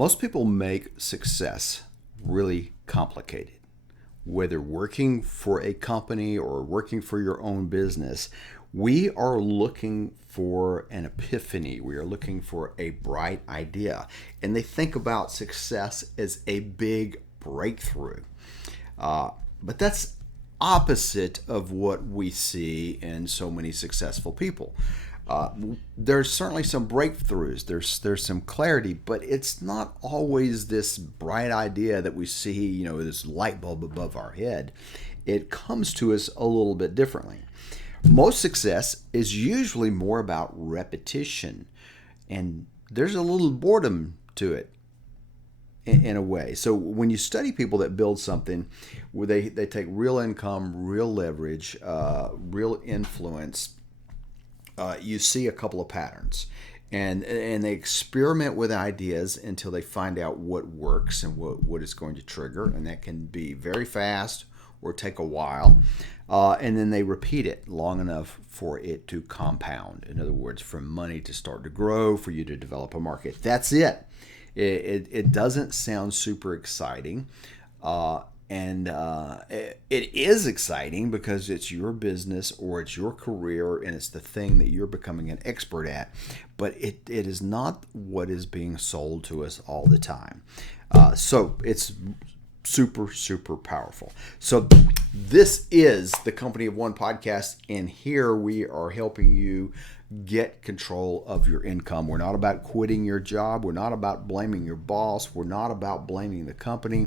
Most people make success really complicated. Whether working for a company or working for your own business, we are looking for an epiphany. We are looking for a bright idea. And they think about success as a big breakthrough. But that's opposite of what we see in so many successful people. Uh, there's certainly some breakthroughs. There's some clarity, but it's not always this bright idea that we see. This light bulb above our head. It comes to us a little bit differently. Most success is usually more about repetition, and there's a little boredom to it in a way. So when you study people that build something where they take real income, real leverage, real influence, you see a couple of patterns. And they experiment with ideas until they find out what works and what is going to trigger. And that can be very fast or take a while. And then they repeat it long enough for it to compound. In other words, for money to start to grow, for you to develop a market. That's it. It doesn't sound super exciting. It is exciting because it's your business or it's your career and it's the thing that you're becoming an expert at. But it is not what is being sold to us all the time. So it's super, super powerful. So this is the Company of One podcast, and here we are helping you get control of your income. We're not about quitting your job. We're not about blaming your boss. We're not about blaming the company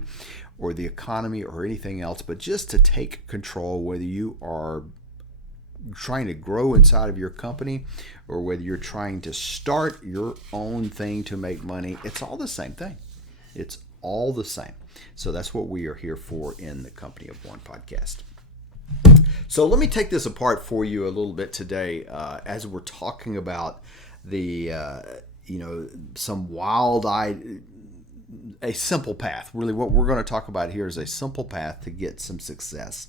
or the economy or anything else, but just to take control, whether you are trying to grow inside of your company or whether you're trying to start your own thing to make money. It's all the same thing. It's all the same. So that's what we are here for in the Company of One podcast. So let me take this apart for you a little bit today as we're talking about the, some wild-eyed, a simple path. Really what we're going to talk about here is a simple path to get some success.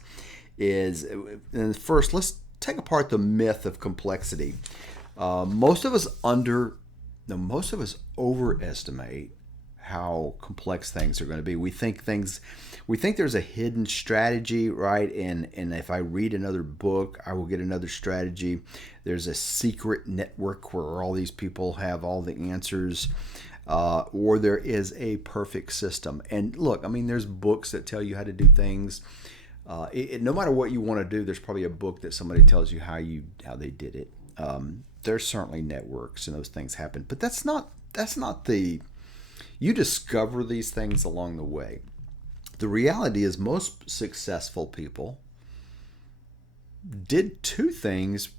And first, let's take apart the myth of complexity. Most of us overestimate how complex things are going to be. We think there's a hidden strategy, right? And if I read another book, I will get another strategy. There's a secret network where all these people have all the answers, or there is a perfect system. And look, there's books that tell you how to do things. No matter what you want to do, there's probably a book that somebody tells you how they did it. There's certainly networks and those things happen, but that's not the. You discover these things along the way. The reality is most successful people did two things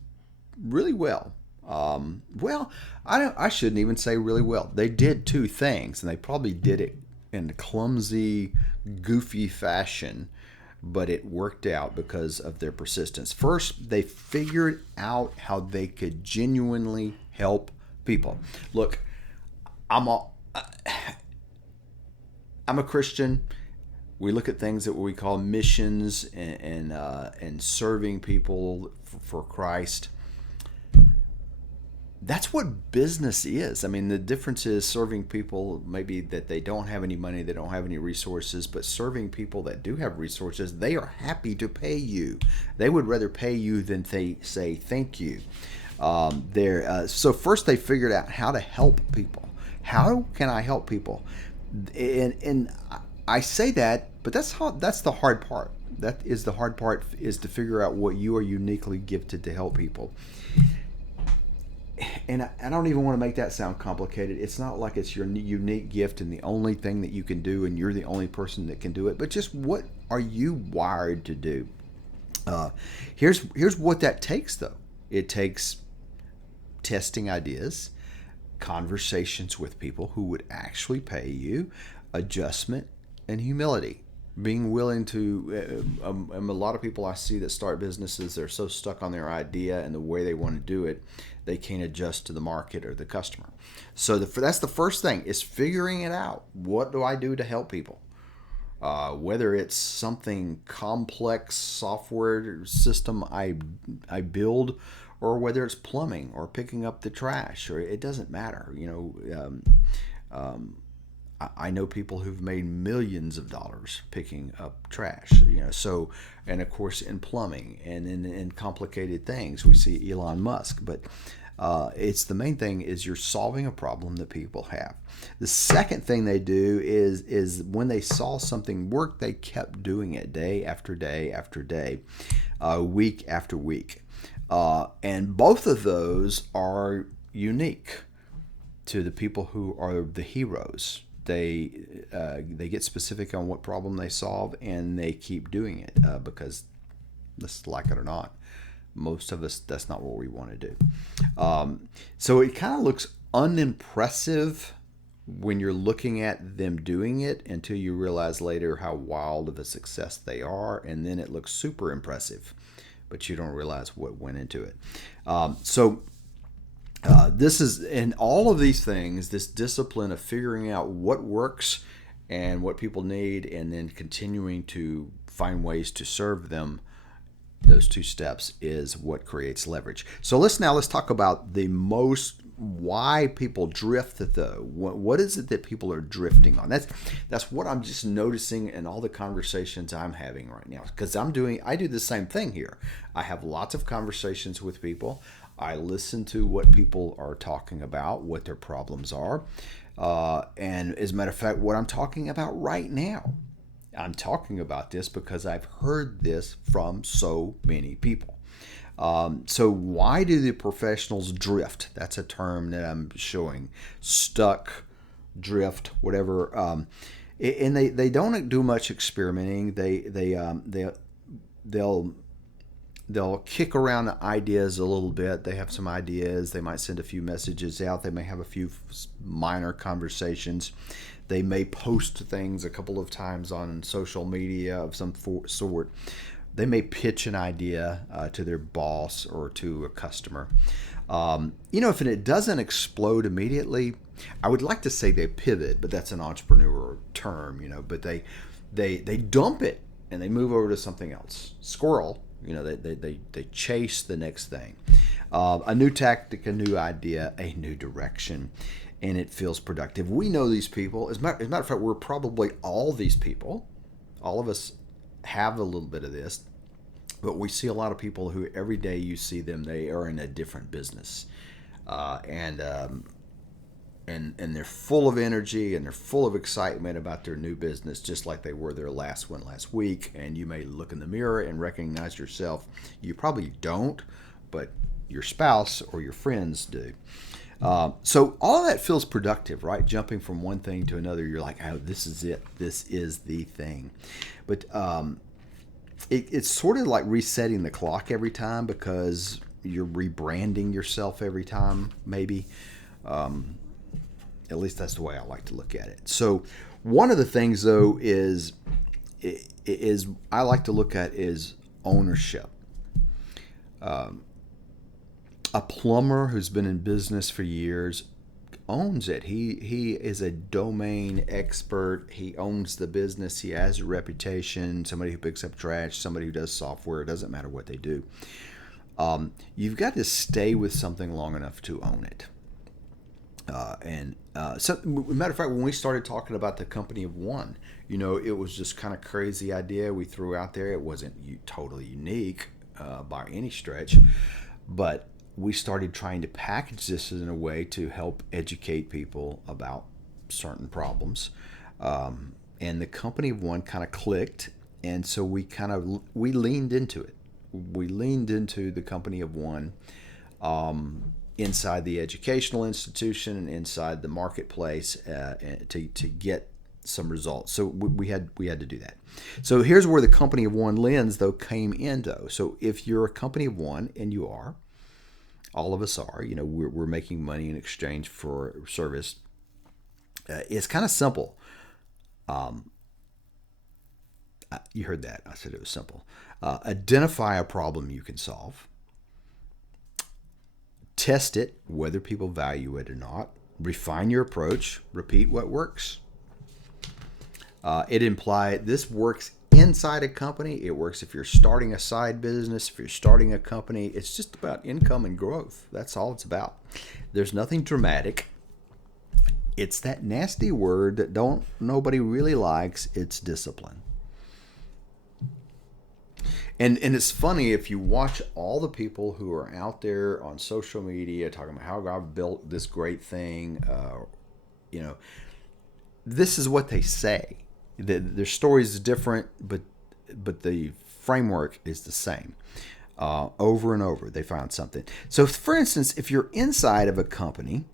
really well. I shouldn't even say really well. They did two things, and they probably did it in a clumsy, goofy fashion, but it worked out because of their persistence. First, they figured out how they could genuinely help people. Look, I'm a Christian. We look at things that we call missions and serving people for Christ. That's what business is. The difference is serving people maybe that they don't have any money, they don't have any resources, but serving people that do have resources, they are happy to pay you. They would rather pay you than they say thank you. So first they figured out how to help people. How can I help people? And I say that, but that's the hard part. That is the hard part, is to figure out what you are uniquely gifted to help people. And I don't even want to make that sound complicated. It's not like it's your unique gift and the only thing that you can do and you're the only person that can do it, but just what are you wired to do? Here's what that takes, though. It takes testing ideas, conversations with people who would actually pay you, adjustment, and humility. Being willing to, a lot of people I see that start businesses, they're so stuck on their idea and the way they want to do it, they can't adjust to the market or the customer. So that's the first thing, is figuring it out. What do I do to help people? Whether it's something complex software system I build, or whether it's plumbing or picking up the trash, or it doesn't matter. I know people who've made millions of dollars picking up trash, so, and of course in plumbing and in complicated things, we see Elon Musk, but it's the main thing is you're solving a problem that people have. The second thing they do is when they saw something work, they kept doing it day after day after day, week after week. And both of those are unique to the people who are the heroes. They get specific on what problem they solve, and they keep doing it because, let's like it or not, most of us, that's not what we want to do. So it kind of looks unimpressive when you're looking at them doing it until you realize later how wild of a success they are, and then it looks super impressive, but you don't realize what went into it. This is, in all of these things, this discipline of figuring out what works and what people need, and then continuing to find ways to serve them. Those two steps is what creates leverage. So let's talk about why people drift though. What is it that people are drifting on? That's what I'm just noticing in all the conversations I'm having right now, because I do the same thing here. I have lots of conversations with people. I listen to what people are talking about, what their problems are. And as a matter of fact, what I'm talking about right now, I'm talking about this because I've heard this from so many people. So why do the professionals drift? That's a term that I'm showing. Stuck, drift, whatever. And they don't do much experimenting. They'll kick around the ideas a little bit. They have some ideas. They might send a few messages out. They may have a few minor conversations. They may post things a couple of times on social media of some sort. They may pitch an idea to their boss or to a customer. If it doesn't explode immediately, I would like to say they pivot, but that's an entrepreneur term, but they dump it and they move over to something else. Squirrel. They chase the next thing. A new tactic, a new idea, a new direction, and it feels productive. We know these people. As a matter of fact, we're probably all these people. All of us have a little bit of this, but we see a lot of people who every day you see them, they are in a different business. And they're full of energy and they're full of excitement about their new business, just like they were their last one last week. And you may look in the mirror and recognize yourself. You probably don't, but your spouse or your friends do. So all of that feels productive, right? Jumping from one thing to another, you're like, oh, this is it. This is the thing. But it's sort of like resetting the clock every time, because you're rebranding yourself every time, maybe. At least that's the way I like to look at it. So one of the things, though, is I like to look at is ownership. A plumber who's been in business for years owns it. He is a domain expert. He owns the business. He has a reputation. Somebody who picks up trash, somebody who does software. It doesn't matter what they do. You've got to stay with something long enough to own it. Matter of fact, when we started talking about the company of one, it was just kind of crazy idea we threw out there. It wasn't totally unique by any stretch, but we started trying to package this in a way to help educate people about certain problems. And the company of one kind of clicked, and so we leaned into it. We leaned into the company of one. Inside the educational institution and inside the marketplace to get some results. So we had to do that. So here's where the company of one lens, though, came in, though. So if you're a company of one, and you are, all of us are, we're making money in exchange for service. It's kind of simple. You heard that. I said it was simple. Identify a problem you can solve. Test it, whether people value it or not. Refine your approach. Repeat what works. This works inside a company. It works if you're starting a side business, if you're starting a company. It's just about income and growth. That's all it's about. There's nothing dramatic. It's that nasty word that don't nobody really likes. It's discipline. And it's funny if you watch all the people who are out there on social media talking about how God built this great thing, you know, this is what they say. Their story is different, but the framework is the same. Over and over, they found something. So, for instance, if you're inside of a company,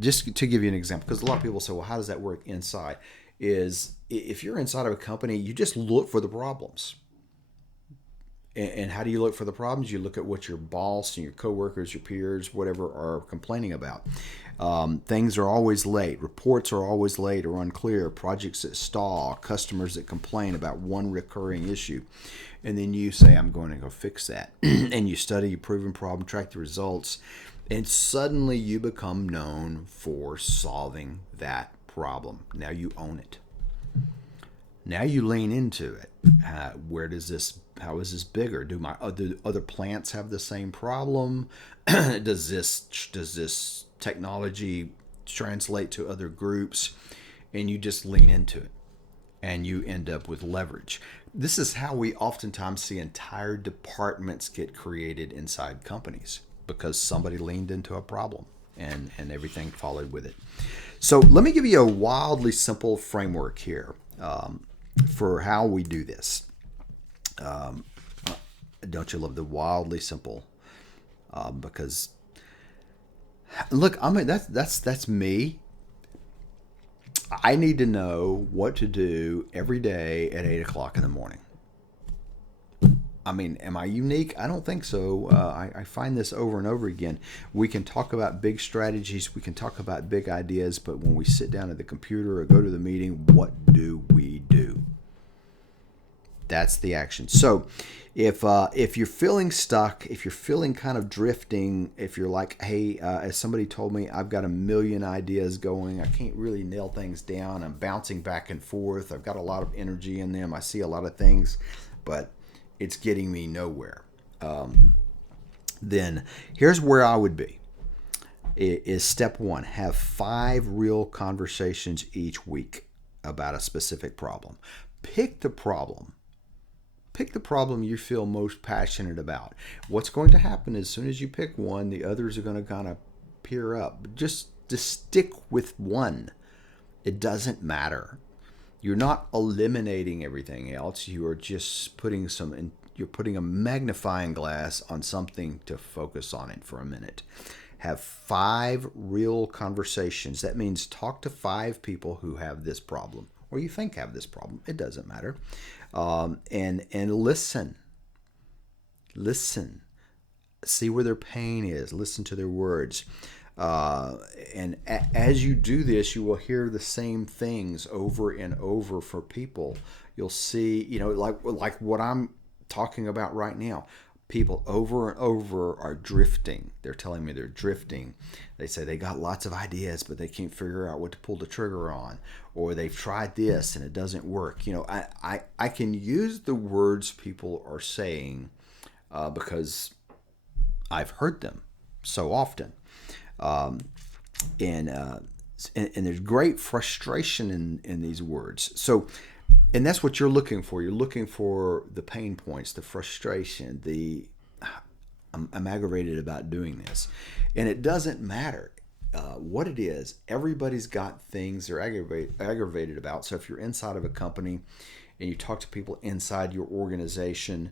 just to give you an example, because a lot of people say, well, how does that work inside? Is if you're inside of a company, you just look for the problems. And how do you look for the problems? You look at what your boss and your coworkers, your peers, whatever, are complaining about. Things are always late. Reports are always late or unclear. Projects that stall. Customers that complain about one recurring issue. And then you say, I'm going to go fix that. And you study your proven problem, track the results, and suddenly you become known for solving that problem. Now you own it. Now you lean into it. How is this bigger? Do my other plants have the same problem? does this technology translate to other groups? And you just lean into it, and you end up with leverage. This is how we oftentimes see entire departments get created inside companies, because somebody leaned into a problem and everything followed with it. So let me give you a wildly simple framework here for how we do this. Don't you love the wildly simple? Because look, I mean that's me. I need to know what to do every day at 8 o'clock in the morning. I mean, am I unique? I don't think so. I find this over and over again. We can talk about big strategies. We can talk about big ideas. But when we sit down at the computer or go to the meeting, what do we do? That's the action. So if you're feeling stuck, if you're feeling kind of drifting, if you're like, hey, as somebody told me, I've got a million ideas going. I can't really nail things down. I'm bouncing back and forth. I've got a lot of energy in them. I see a lot of things, but it's getting me nowhere. Then here's where I would be. Is step one, have 5 real conversations each week about a specific problem. Pick the problem. Pick the problem you feel most passionate about. What's going to happen as soon as you pick one, the others are going to kind of peer up. Just stick with one. It doesn't matter. You're not eliminating everything else. You are just putting you're putting a magnifying glass on something to focus on it for a minute. Have 5 real conversations. That means talk to 5 people who have this problem, or you think have this problem. It doesn't matter. And listen. Listen. See where their pain is. Listen to their words. And as you do this, you will hear the same things over and over for people. You'll see, like what I'm talking about right now. People over and over are drifting. They're telling me they're drifting. They say they got lots of ideas, but they can't figure out what to pull the trigger on. Or they've tried this and it doesn't work. I can use the words people are saying because I've heard them so often. And there's great frustration in these words. So, and that's what you're looking for. You're looking for the pain points, the frustration, I'm aggravated about doing this. And it doesn't matter what it is. Everybody's got things they're aggravated about. So if you're inside of a company and you talk to people inside your organization,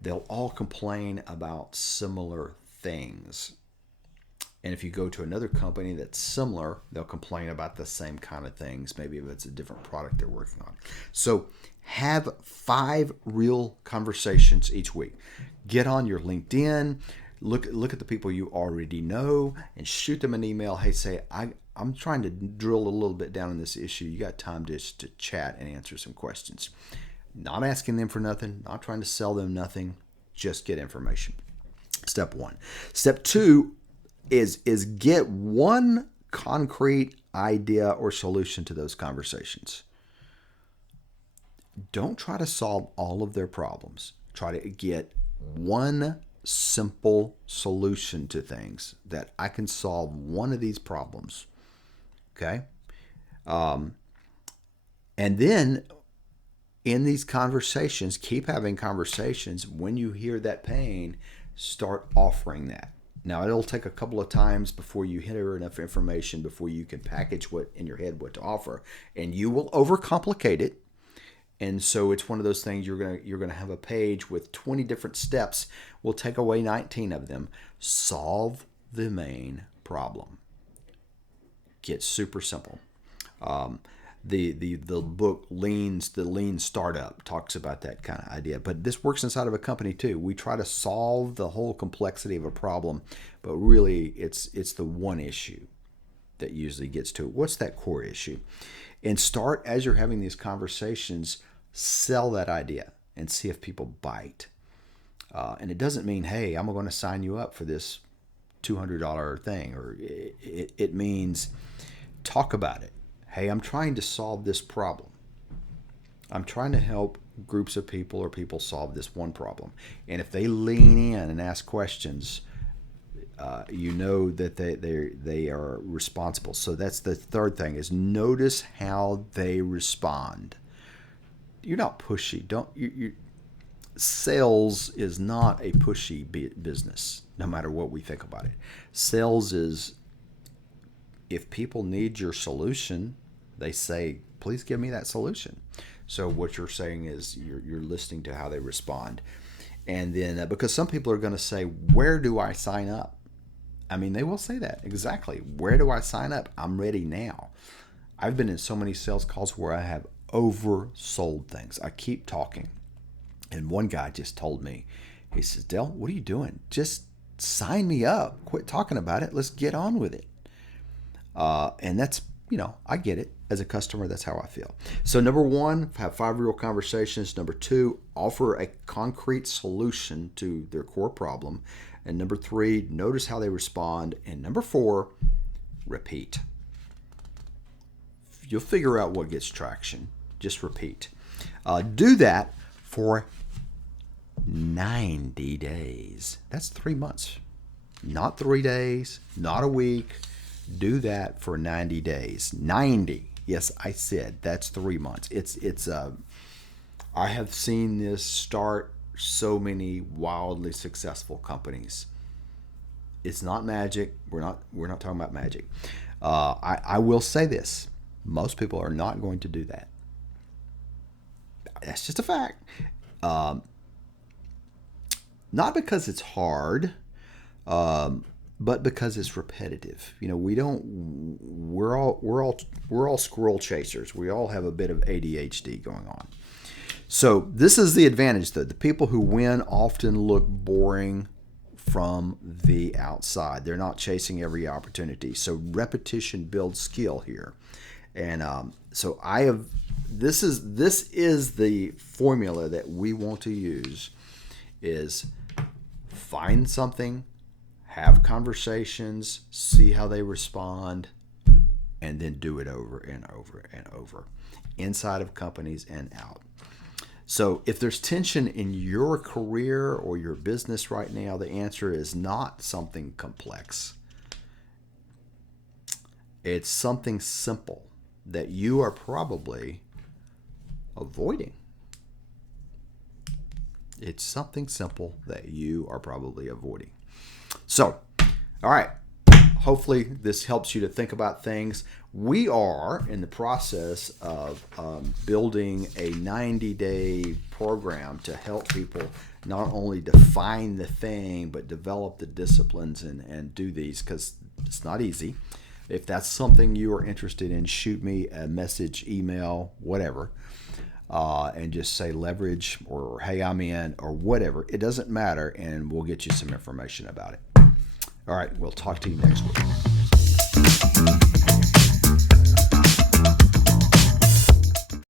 they'll all complain about similar things. And if you go to another company that's similar, they'll complain about the same kind of things, maybe if it's a different product they're working on. So have 5 real conversations each week. Get on your LinkedIn, look at the people you already know, and shoot them an email. Hey, say, I'm trying to drill a little bit down on this issue. You got time to chat and answer some questions. Not asking them for nothing, not trying to sell them nothing, just get information. Step 1. Step 2 is get one concrete idea or solution to those conversations. Don't try to solve all of their problems. Try to get one simple solution to things, that I can solve one of these problems. Okay. Um, and then in these conversations, keep having conversations. When you hear that pain, start offering that. Now, it'll take a couple of times before you hear enough information before you can package what in your head what to offer, and you will overcomplicate it. And so it's one of those things you're gonna have a page with 20 different steps. We'll take away 19 of them. Solve the main problem. Get super simple. The book the Lean Startup talks about that kind of idea, but this works inside of a company too. We try to solve the whole complexity of a problem, but really it's the one issue that usually gets to it. What's that core issue? And start, as you're having these conversations, sell that idea and see if people bite. And it doesn't mean, hey, I'm going to sign you up for this $200 thing, or it means talk about it. Hey, I'm trying to solve this problem. I'm trying to help groups of people or people solve this one problem. And if they lean in and ask questions, you know that they are responsible. So that's the third thing, is notice how they respond. You're not pushy. Sales is not a pushy business, no matter what we think about it. Sales is, if people need your solution, they say, please give me that solution. So what you're saying is you're listening to how they respond. And then because some people are going to say, where do I sign up? I mean, they will say that. Exactly. Where do I sign up? I'm ready now. I've been in so many sales calls where I have oversold things. I keep talking. And one guy just told me, he says, Del, what are you doing? Just sign me up. Quit talking about it. Let's get on with it. And that's, I get it. As a customer, that's how I feel. So number one, have 5 real conversations. Number 2, offer a concrete solution to their core problem. And number 3, notice how they respond. And number 4, repeat. You'll figure out what gets traction. Just repeat. Do that for 90 days. That's 3 months. Not 3 days, not a week. Do that for 90 days. 90. Yes, I said that's 3 months. I have seen this start so many wildly successful companies. It's not magic. We're not talking about magic. I will say this: most people are not going to do that. That's just a fact. Not because it's hard. But because it's repetitive. We're all squirrel chasers. We all have a bit of ADHD going on. So this is the advantage, though. The people who win often look boring from the outside. They're not chasing every opportunity. So repetition builds skill here. And so this is the formula that we want to use, is find something, have conversations, see how they respond, and then do it over and over and over, inside of companies and out. So if there's tension in your career or your business right now, the answer is not something complex. It's something simple that you are probably avoiding. It's something simple that you are probably avoiding. So, all right, hopefully this helps you to think about things. We are in the process of building a 90-day program to help people not only define the thing, but develop the disciplines and do these, because it's not easy. If that's something you are interested in, shoot me a message, email, whatever, and just say leverage or hey, I'm in, or whatever. It doesn't matter, and we'll get you some information about it. All right, we'll talk to you next week.